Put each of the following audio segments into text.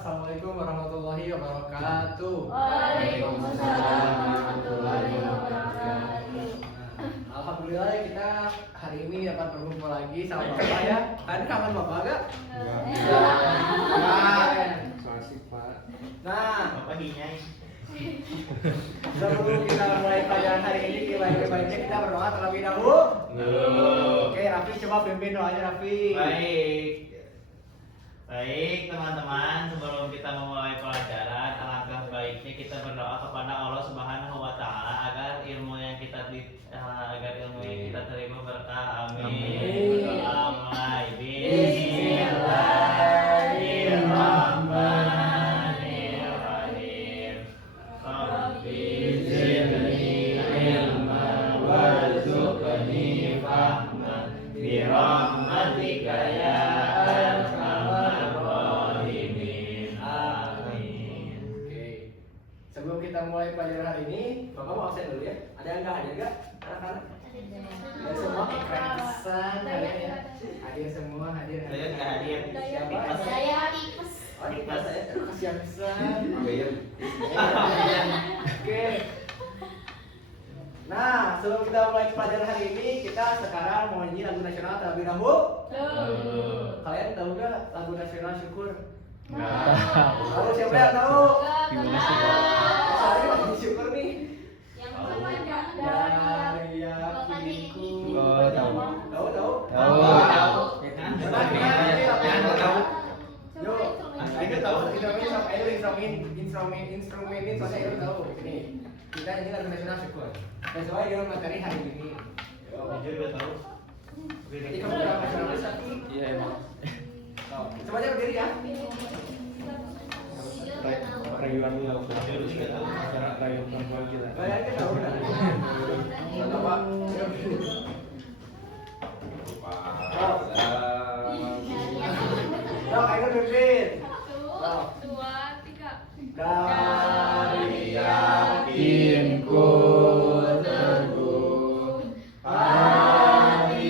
Assalamualaikum warahmatullahi wabarakatuh. Waalaikumsalam warahmatullahi wabarakatuh. Alhamdulillah ya kita hari ini dapat berkumpul lagi sama Bapak ya. Kan kangen Bapak gak? Nah, Bapak hinyai. sebelum kita mulai pelajaran hari ini, baik-baiknya kita berdoa terlebih dahulu. Oke, Raffi coba pimpin doanya Raffi. Baik teman-teman, sebelum kita memulai pelajaran, alangkah baiknya kita berdoa kepada Allah Subhanahu wa taala agar ilmu yang kita terima berkah. Amin. Berdoa mulai. Bismillahirrahmanirrahim. Rabbi zidni ilman warzuqni fahman bi rahmatika ya Sebelum kita mulai pelajaran hari ini, Bapak mau absen dulu ya. Ada yang nggak hadir nggak? Anak-anak? Ya semua keren pesan kalian ya. Hadir semua, hadir. Saya nggak hadir. Siapa? Saya tipes. Oh, ini pas saya kasihan pesan. Oke. Nah, sebelum kita mulai pelajaran hari ini, kita sekarang mau nyanyi lagu nasional terlebih dahulu. Kalian tahu nggak lagu nasional syukur? Tahu siapa yang tahu? Soalnya masih disyukur nih. Yang mana? Dari yakinku. Tahu. Tahu? Yo, ayo tahu instrumen ini soalnya ayo tahu. Ini kita ini lagu nasional syukur. Dan soalnya dia materi hari ini. Jujur gue tahu. Jadi kamu berapa nasionalis tapi? Iya emang. Coba aja berdiri ya. Rayuan lu aku cara rayuan perempuan kita. Bayangin tahu kan? Bapak. Nah, ayo berdiri. 1, 2, 3. Dari Yakinku teguh hati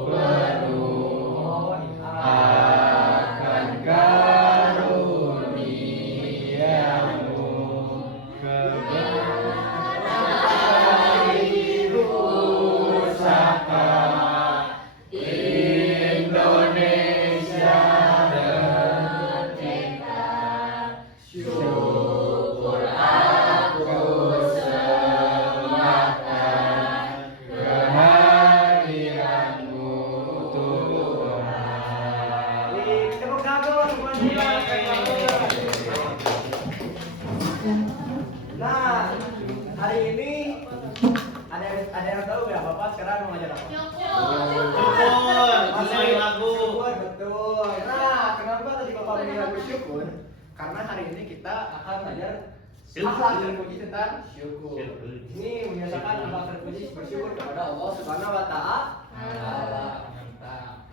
penuh akan karuniamu pusaka Indonesia merdeka. Syukur aku semakan kehadiranmu Tuhan. Tepuk tangan semuanya. Nah, hari ini ada yang tahu nggak Bapak sekarang mau ngajar apa? Syukur, lagu. Syukur, betul. Nah, kenapa tadi Bapak pilih lagu syukur? Karena hari ini kita akan belajar akhlak terpuji tentang syukur. Ini membiasakan akhlak terpuji bersyukur kepada Allah Subhanahu wa taala. Mantap.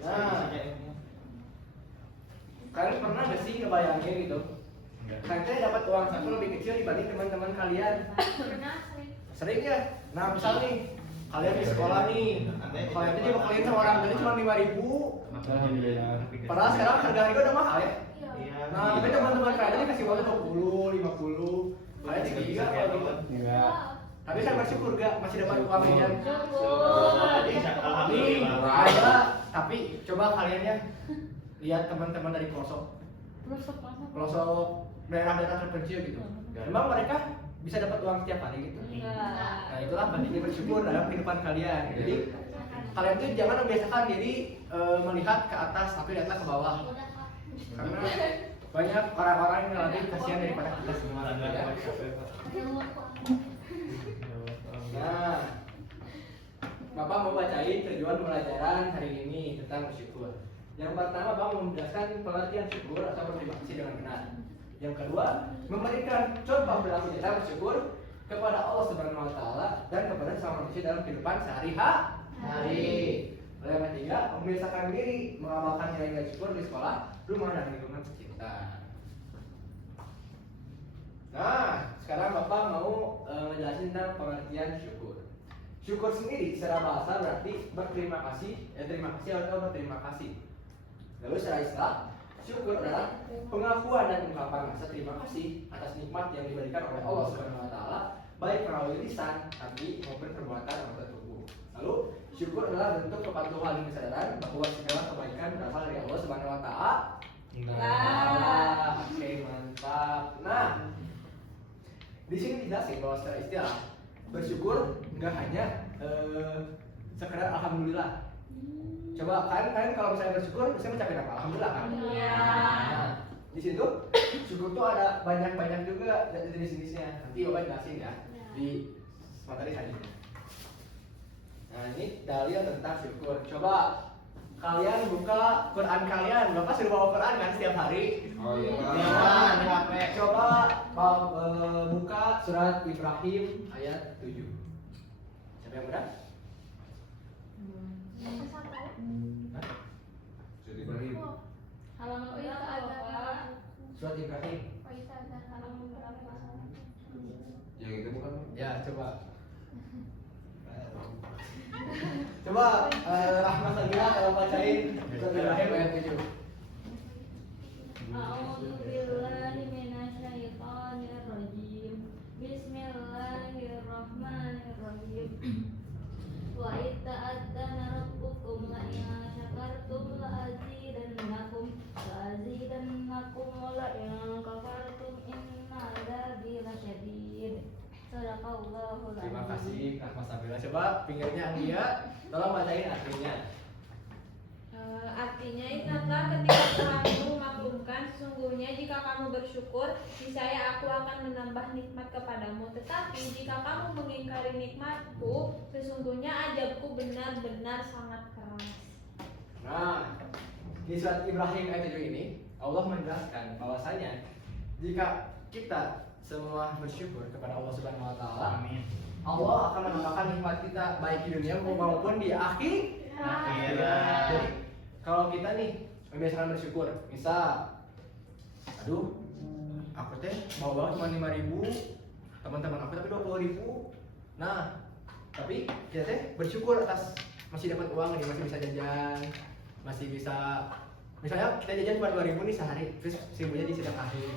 Nah, kalian pernah gak sih ngebayangin gitu? Nanti dapat uang saku lebih kecil dibanding teman-teman kalian. Sering ya? Nah, misal nih, kalian di sekolah nih, kalian aja kalian sama orang tadi cuma 5.000. Alhamdulillah. Padahal sekarang harga udah mahal ya. Iya. Nah, tapi teman-teman kalian kasih uangnya 20, 50. Kalian tinggi juga kalau gitu. Enggak. Tapi saya bersyukur gak masih dapat uang jajan. Alhamdulillah. Ada, tapi coba kalian ya lihat teman-teman dari pelosok daerah-daerah terpencil gitu. Memang mereka bisa dapat uang setiap hari gitu. Nah, itulah pentingnya bersyukur dalam kehidupan kalian. Jadi kalian tuh jangan membiasakan diri melihat ke atas tapi lihatlah ke bawah. Karena banyak orang-orang yang lebih kasihan daripada kita semua. Ya. Nah, Bapak mau bacain tujuan pelajaran hari ini tentang bersyukur. Yang pertama, Bapak mau menjelaskan pengertian syukur atau berterima kasih dengan benar. Yang kedua, memberikan contoh perilaku kita bersyukur kepada Allah Subhanahu wa taala dan kepada sesama manusia dalam kehidupan sehari-hari. Lalu yang ketiga, membiasakan diri mengamalkan nilai-nilai syukur di sekolah, rumah dan lingkungan sekitar. Nah, sekarang Bapak mau ngejelasin tentang pengertian syukur. Syukur sendiri secara bahasa berarti berterima kasih, terima kasih atau berterima kasih. Lalu secara istilah, syukur adalah pengakuan dan ungkapan rasa terima kasih atas nikmat yang diberikan oleh Allah Subhanahu wa taala, baik melalui lisan, hati maupun perbuatan anggota tubuh. Lalu syukur adalah bentuk kepatuhan dan kesadaran bahwa segala kebaikan berasal dari Allah Subhanahu wa taala. Nah, oke, mantap. Nah, di sini dijelasin bahwa secara istilah bersyukur nggak hanya sekedar alhamdulillah. Coba kalian kalau misalnya bersyukur bisa mencapai apa? Alhamdulillah kan? Iya. Nah, di situ syukur tuh ada banyak juga jenis-jenisnya. Nanti Bapak jelasin ya di materi selanjutnya. Nah, ini dalil tentang syukur. Coba kalian buka Quran kalian. Bapak suruh bawa Quran kan setiap hari? Oh iya. Nah, di HP. Coba buka surat Ibrahim ayat 7. Siapa yang mudah? Hah? Jadi Ibrahim. Halaman berapa? Surat Ibrahim. Halaman berapa? Yang itu bukan? Ya, coba. Coba Rahmat Sabila kalau bacain surat Ibrahim ayat 7. A'udzu billahi minasyaitonir rajim. Bismillahirrahmanirrahim. Wa itta'adzana rabbukum la in syakartum la azidannakum wa la in kafartum inna adzabi lasyadid. Sadaqallahul azim. Terima kasih Rahmat Sabila. Coba pinggirnya Anggia, tolong bacain artinya. Artinya ingatlah ketika Tuhanmu memaklumkan, sesungguhnya jika kamu bersyukur, niscaya aku akan menambah nikmat kepadamu. Tetapi jika kamu mengingkari nikmatku, sesungguhnya azabku benar-benar sangat keras. Nah, di surat Ibrahim ayat 7 ini Allah menjelaskan bahwasanya jika kita semua bersyukur kepada Allah Subhanahu wa taala, Amin. Allah akan menambahkan nikmat kita baik di dunia maupun di akhirat. Jadi kalau kita nih membiasakan bersyukur, misal, aduh, aku teh mau banget cuma 5.000, teman-teman aku tapi 20.000. Nah, tapi kita teh bersyukur atas masih dapat uang nih, masih bisa jajan, masih bisa, misalnya kita jajan cuma 2.000 nih sehari, terus 1.000-nya disedekahin.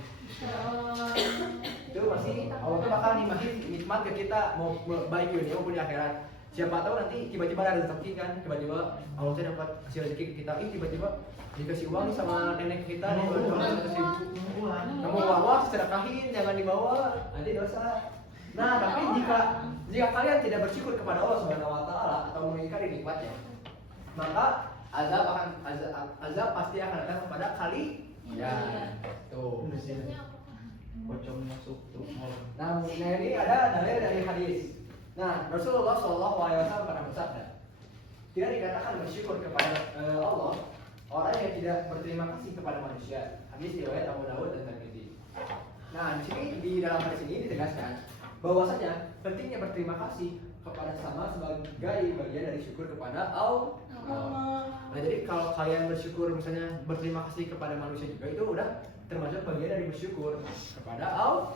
Itu masih Allah tuh bakal nikmat ke kita mau baik di dunia maupun di akhirat. Siapa tahu nanti tiba-tiba ada rezeki kan, tiba-tiba Allah tuh dapat kasih rezeki ke kita, tiba-tiba dikasih uang nih sama nenek kita nih 200.000. Kamu bawa sedekahin, jangan dibawa, nanti dosa. Nah, tapi jika kalian tidak bersyukur kepada Allah Subhanahu wa taala atau mengingkari nikmatnya, maka azab pasti akan datang kepada kalian. Tuh. Pocong masuk tuh. Nah, ini ada dalil dari hadis. Nah, Rasulullah SAW pernah bersabda, tidak dikatakan bersyukur kepada Allah orang yang tidak berterima kasih kepada manusia. Hadis riwayat Abu Dawud dan Tirmidzi. Nah, di sini di dalam hadis ini ditegaskan bahwasanya pentingnya berterima kasih kepada sesama sebagai bagian dari syukur kepada Allah. Nah, jadi kalau kalian bersyukur misalnya berterima kasih kepada manusia juga itu udah termasuk bagian dari bersyukur kepada Allah.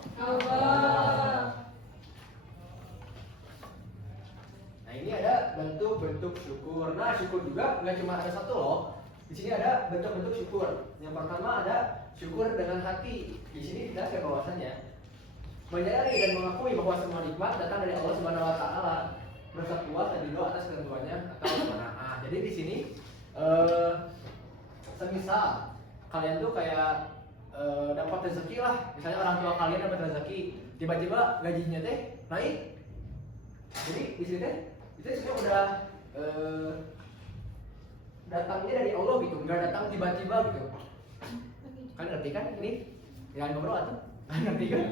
Nah, ini ada bentuk-bentuk syukur. Nah, syukur juga nggak cuma ada satu loh. Di sini ada bentuk-bentuk syukur. Yang pertama ada syukur dengan hati. Di sini dijelaskan bahwasannya menyadari dan mengakui bahwa semua nikmat datang dari Allah Subhanahu wa taala. Merasa puas dan ridho atas ketentuannya atau qanaah. Jadi di sini semisal kalian tuh kayak dapat rezeki lah, misalnya orang tua kalian dapat rezeki, tiba-tiba gajinya teh naik. Jadi di sini teh itu semua udah datangnya dari Allah gitu, nggak datang tiba-tiba gitu. Kan ngerti kan ini? Jangan ngobrol atau? Ngerti kan?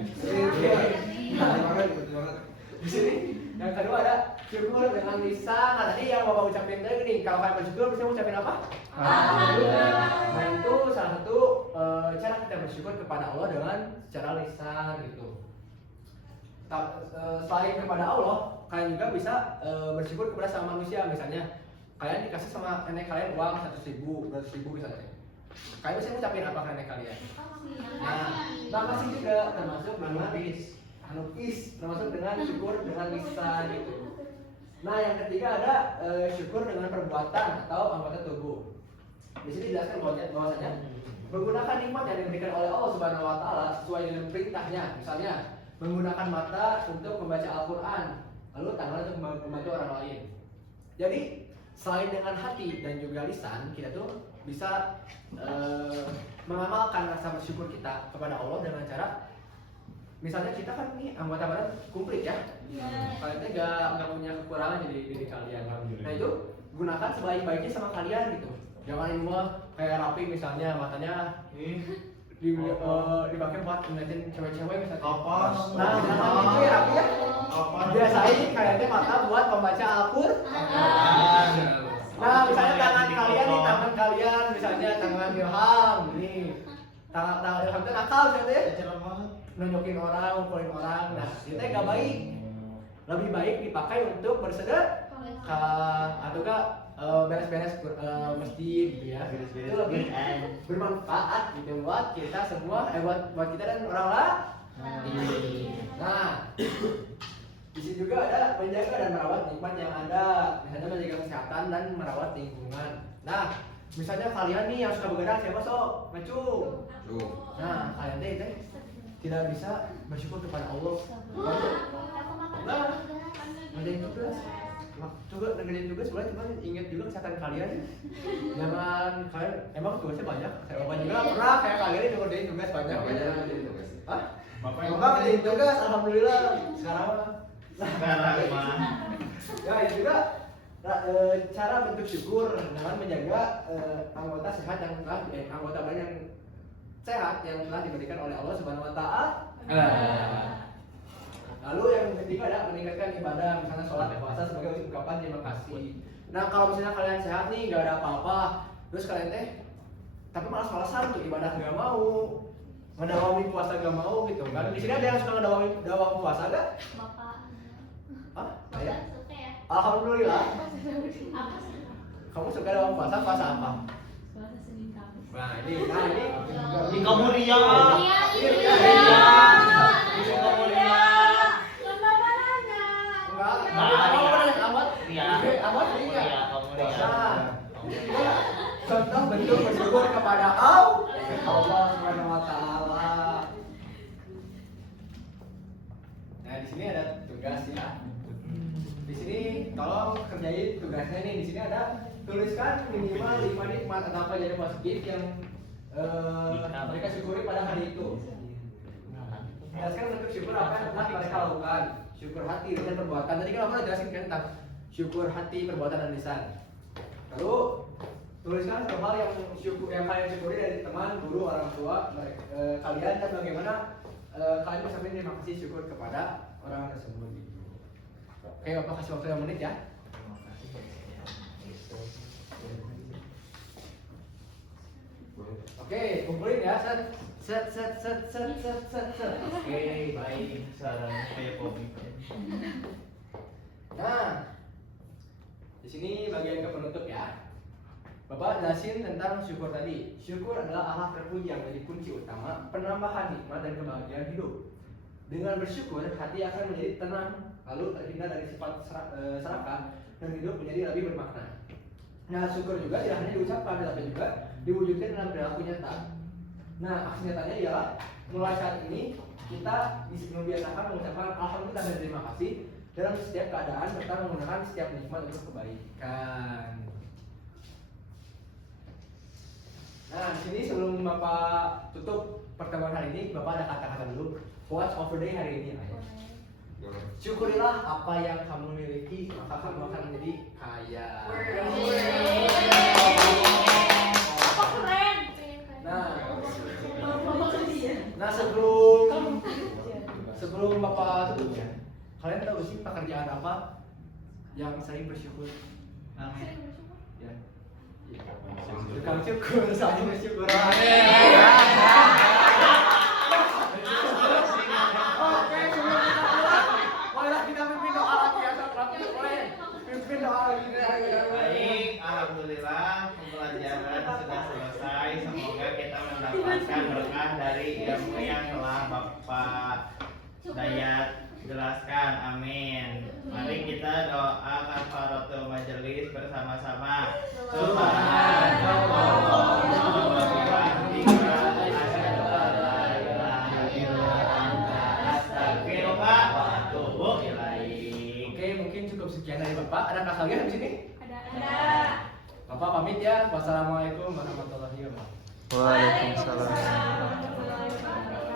Di sini yang kedua ada syukur dengan lisan. Nah, tadi yang Bapak ucapin tadi nih, kalau kalian bersyukur bisa ucapin apa? Alhamdulillah. Nah, itu salah satu cara kita bersyukur kepada Allah dengan secara lisan gitu. Selain kepada Allah, kalian juga bisa bersyukur kepada sama manusia. Misalnya kalian dikasih sama nenek kalian uang 100.000, 200.000 misalnya. Kalian bisa ucapin apa ke nenek kalian? Nah, makasih juga termasuk dengan anupis, termasuk dengan syukur dengan lisan gitu. Nah, yang ketiga ada syukur dengan perbuatan atau anggota tubuh. Di sini dijelaskan bahwasanya menggunakan nikmat yang diberikan oleh Allah Subhanahu wa taala sesuai dengan perintahnya. Misalnya, menggunakan mata untuk membaca Al-Qur'an, lalu tangan untuk membantu orang lain. Jadi, selain dengan hati dan juga lisan, kita tuh bisa mengamalkan rasa bersyukur kita kepada Allah dengan cara misalnya kita kan nih anggota badan komplit ya. Kalian nggak punya kekurangan jadi diri kalian. Nah itu gunakan sebaik-baiknya sama kalian gitu. Jangan ini mah kayak rapi misalnya matanya dipakai buat ngeliatin cewek-cewek misalnya. Nah jangan itu ya rapi ya. Biasain kayaknya mata buat membaca Al-Qur'an. Nah misalnya tangan kalian nih, tangan kalian misalnya tangan Ilham nih. Tangan Ilham itu nakal misalnya nunjukin orang, ngumpulin orang. Nah, itu gak baik. Lebih baik dipakai untuk bersedekah atau enggak beres-beres masjid gitu ya. Itu lebih bermanfaat gitu buat kita semua, buat kita dan orang lain. Nah, di sini juga ada menjaga dan merawat nikmat yang ada, misalnya menjaga kesehatan dan merawat lingkungan. Nah, misalnya kalian nih yang suka begadang siapa sok? Ngecung. Nah, kalian teh tidak bisa bersyukur kepada Allah. Nah, ngerjain tugas. Coba ngerjain tugas boleh, cuman ingat juga kesehatan kalian. Jangan kalian emang tugasnya banyak. Saya bapak juga pernah kayak kalian itu ngerjain tugas banyak. Hah? Bapak ngerjain tugas, alhamdulillah. Sekarang mah. Ya itu juga cara bentuk syukur dengan menjaga anggota sehat yang telah anggota badan yang sehat yang telah diberikan oleh Allah Subhanahu wa taala. Lalu yang ketiga ada meningkatkan ibadah, misalnya sholat dan puasa sebagai ungkapan terima kasih. Nah, kalau misalnya kalian sehat nih, gak ada apa-apa, terus kalian tapi malas-malasan untuk ibadah gak mau, ngedawami puasa gak mau gitu kan. Di sini ada yang suka ngedawami puasa gak? Bapak. Hah? Saya? Suka ya? Alhamdulillah. Apa sih? Kamu suka dawami puasa apa? Puasa Senin Kamis. Nah, ini Di kamu Ria. Contoh bentuk bersyukur kepada Allah Subhanahu wa taala. Nah, di sini ada tugas ya. Di sini tolong kerjain tugasnya nih. Di sini ada tuliskan minimal 5 nikmat atau apa jadi positif yang mereka syukuri pada hari itu. Jelaskan bentuk syukur apa yang telah mereka lakukan. Syukur hati dan perbuatan. Tadi kan apa jelasin kan tentang syukur hati, perbuatan dan lisan. Lalu tuliskan hal yang kalian syukuri dari teman, guru, orang tua, kalian dan bagaimana kalian bisa terima kasih syukur kepada orang tersebut. Oke, Bapak kasih waktu 5 menit ya. Oke, kumpulin ya. Set. Oke, baik. Saran kayak kopi. Nah, di sini bagian ke penutup ya. Bapak jelasin tentang syukur tadi. Syukur adalah Allah terpuji yang menjadi kunci utama penambahan nikmat dan kebahagiaan hidup. Dengan bersyukur, hati akan menjadi tenang, lalu terhindar dari sifat serakah dan hidup menjadi lebih bermakna. Nah, syukur juga tidak hanya diucapkan, tapi juga diwujudkan dalam perilaku nyata. Nah, aksi nyatanya ialah mulai saat ini kita membiasakan mengucapkan alhamdulillah dan terima kasih dalam setiap keadaan serta menggunakan setiap nikmat untuk kebaikan. Nah, di sini sebelum Bapak tutup pertemuan hari ini, Bapak ada kata-kata dulu. Quotes of the day hari ini. Syukurilah apa yang kamu miliki, maka kamu akan menjadi kaya. Keren. Nah sebelum Bapak tutup ya, kalian tahu sih pekerjaan apa yang sering bersyukur? Amin. Ya. Tukang syukur, saling bersyukur. Oke, sebelum kita pulang, bolehlah kita pimpin doa lagi ya, boleh. Pimpin doa lagi. Baik, alhamdulillah pembelajaran sudah selesai. Semoga kita mendapatkan berkah dari ilmu yang telah Bapak Dayat jelaskan. Amin. Mari kita doa kafaratul majelis bersama-sama. Subhanallah wa bihamdika asyhadu an la ilaha illa anta astaghfiruka wa atubu ilaik. Oke, mungkin cukup sekian dari Bapak. Ada Kak Salia di sini? Ada. Bapak pamit ya. Wassalamualaikum warahmatullahi wabarakatuh. Waalaikumsalam warahmatullahi wabarakatuh.